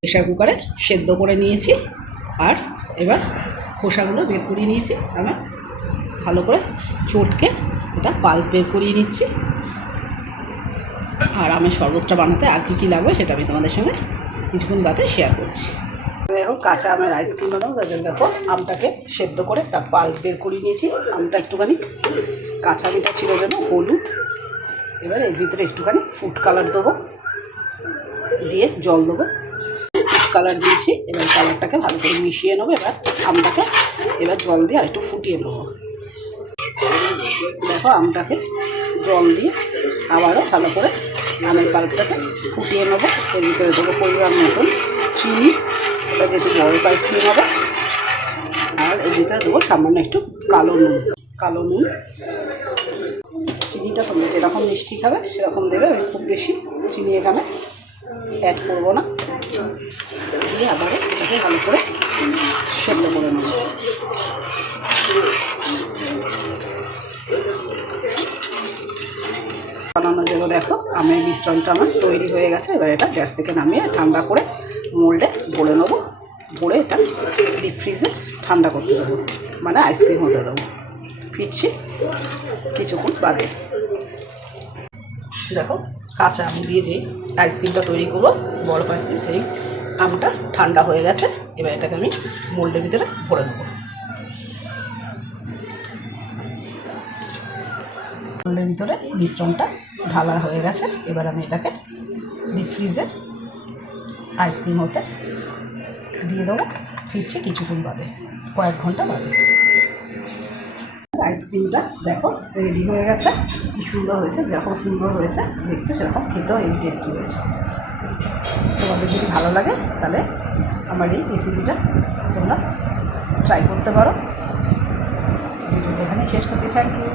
Pressure কুকারে সেদ্ধ করে নিয়েছি, আর এবার খোসাগুলো বের করিয়ে নিয়েছি। আমার ভালো করে চটকে এটা পাল্প বের করিয়ে নিচ্ছি। আর আমের শরবতটা বানাতে আর কী লাগবে সেটা আমি তোমাদের সঙ্গে কিছুক্ষণ বাদে শেয়ার করছি। এখন কাঁচা আমের আইসক্রিম বানাবো, তার জন্য দেখো আমটাকে সেদ্ধ করে তার পাল্প বের করিয়ে নিয়েছি। আমটা একটুখানি কাঁচা মিঠা ছিল জন্য হলুদ, এবার এর ভিতরে একটুখানি ফুড কালার দেবো, দিয়ে জল দেবো। ফুড কালার দিয়েছি, এবার কালারটাকে ভালো করে মিশিয়ে নেবো। এবার আমটাকে এবার জল দিয়ে আর একটু ফুটিয়ে নেবো। দেখো আমটাকে জল দিয়ে আবারও ভালো করে আমের পাল্পটাকে ফুটিয়ে নেবো। এর ভিতরে দেবো পরিমাণ মতন চিনি, এটা যেহেতু বরফ আইসক্রিম হবে। আর এর ভিতরে দেবো সামান্য একটু কালো নুন। চিনিটা তোমরা যেরকম মিষ্টি খাবে সেরকম দেবে, খুব বেশি চিনি এখানে অ্যাড করবো না। দিয়ে আবারও এটাকে ভালো করে সেদ্ধ করে নেব। বানানোর জন্য দেখো আমের মিশ্রণটা আমার তৈরি হয়ে গেছে। এবার এটা গ্যাস থেকে নামিয়ে ঠান্ডা করে মোল্ডে ভরে নেবো। ভরে এটা ডিপ ফ্রিজে ঠান্ডা করতে দেবো, মানে আইসক্রিম হতে দেবো। ফিরছি কিছুক্ষণ বাদে। দেখো কাঁচা আম দিয়ে যে আইসক্রিমটা তৈরি করবো, বরফ আইসক্রিম, সেই আমটা ঠান্ডা হয়ে গেছে। এবার এটাকে আমি মোল্ডের ভিতরে ভরে নেবো। মোল্ডের ভিতরে মিশ্রণটা ঢালা হয়ে গেছে। এবার আমি এটাকে ডিপ ফ্রিজে আইসক্রিম হতে দিয়ে দেবো। ফিরছে কিছুক্ষণ বাদে, কয়েক ঘন্টা বাদে। আইসক্রিমটা দেখো রেডি হয়ে গেছে। কি সুন্দর হয়েছে, যেরকম সুন্দর হয়েছে দেখতে সেরকম খেতেও এই টেস্টি হয়েছে। তোমাদের যদি ভালো লাগে তাহলে আমার এই রেসিপিটা তোমরা ট্রাই করতে পারো। ভিডিওটা এখানে শেষ করতে, থ্যাংক ইউ।